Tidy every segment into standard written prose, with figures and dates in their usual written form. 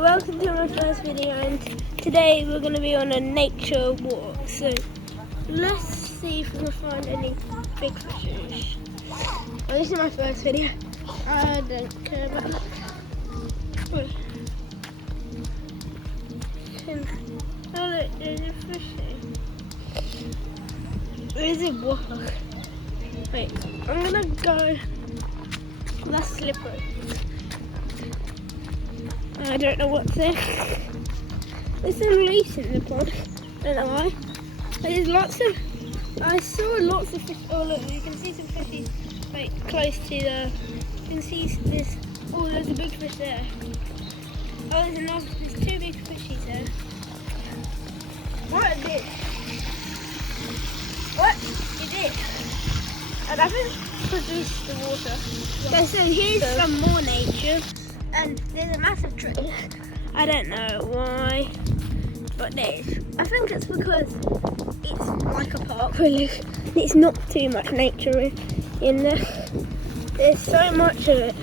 So welcome to my first video, and today we're going to be on a nature walk. So let's see if we can find any big fishes. Well, this is my first video. I don't care about that. Oh look, there's a fishy. Where's it walk? Wait, I'm gonna go. That's slippery. I don't know what's there. There's some leaves in the pond. Don't know why. But there's lots of. I saw lots of fish. Oh look, you can see some fishies right close to the. You can see this. Oh, there's a big fish there. Oh, there's another. There's two big fishies there. What is this? What is it? And I haven't produced the water. So here's some more nature. And there's a massive tree. I don't know why, but there is. I think it's because it's like a park, really. It's not too much nature in there. There's so much of it.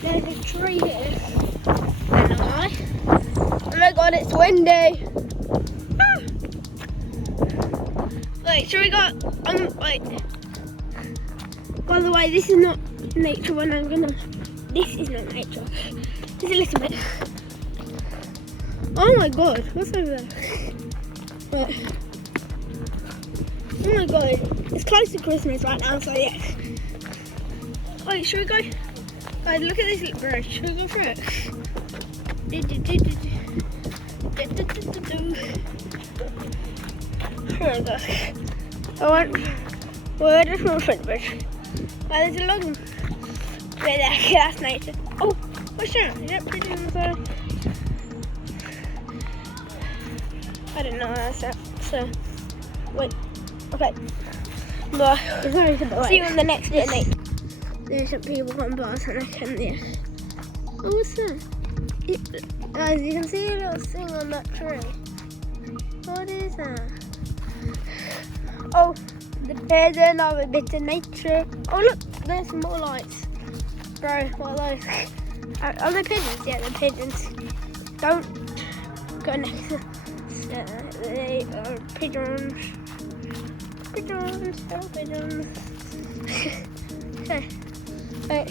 There's a tree here. I don't know why. Oh my god, it's windy. Ah. Wait, should we go? Wait. By the way, this is not nature when I'm gonna. This is not nature. Just a little bit. Oh my god, what's over there? Right. Oh my god, it's close to Christmas right now, so yeah. Wait, should we go? Wait, look at this little bridge. Should we go through it? Here we go. We're just on the front bridge. Oh, there's a log. Right there, okay, that's nature. Oh, what's that? Is that pretty on the side? I don't know how that's that. So, wait. Okay. Bye. See you on the next bit, mate. There's some people going past and I can hear. Oh, what's that? Guys, you can see a little thing on that tree. What is that? Oh, there's another bit of nature. Oh, look, there's more lights. Bro, what are those? Are they pigeons? Yeah, they're pigeons. Don't go next to they are pigeons. Pigeons, hello pigeons. Okay. Wait.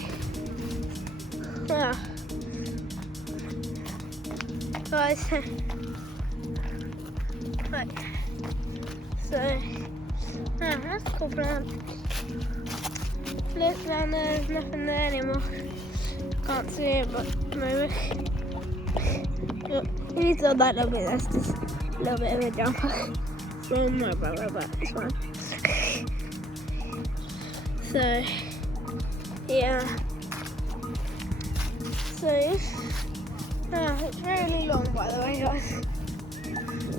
Yeah. Guys. Right. So, that's a cool plant. Look down there, there's nothing there anymore. Can't see it, but maybe. Look, you need to hold that little bit, that's just a little bit of a jump. So, no, but it's fine. So, yeah. So, it's really long, by the way, guys.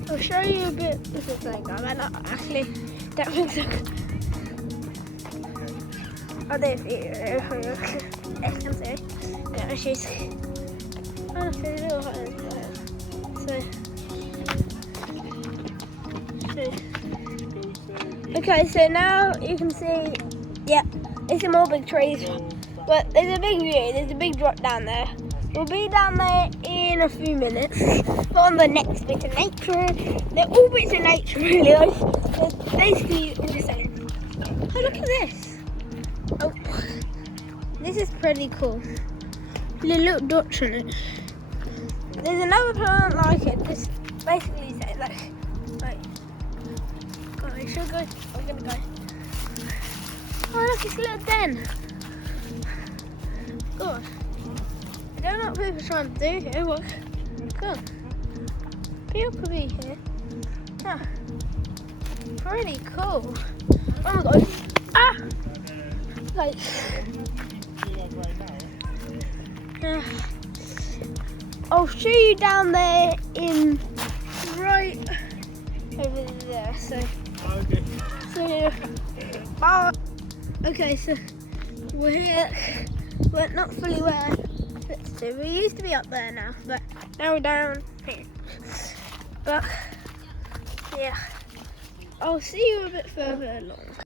I'll show you a bit of the thing. I might not actually, don't think so. Oh, there's the yeah, she's okay, so now you can see, yeah, there's some more big trees, but there's a big view, there's a big drop down there. We'll be down there in a few minutes, but on the next bit of nature. They're all bits of nature, really. They're basically all the same. Oh, look at this. Oh, this is pretty cool. Little dots on it. There's another plant like it. Just basically say like, wait. God, I should go. I'm gonna go. Oh look, it's a little den. God, I don't know what people are trying to do here. What? God, people could be here. Yeah, pretty cool. Oh my god. Ah. Like, I'll show you down there in right over there. So, bye. Okay, so we're here. We're not fully where we used to be up there now, but now we're down here. But yeah, I'll see you a bit further along.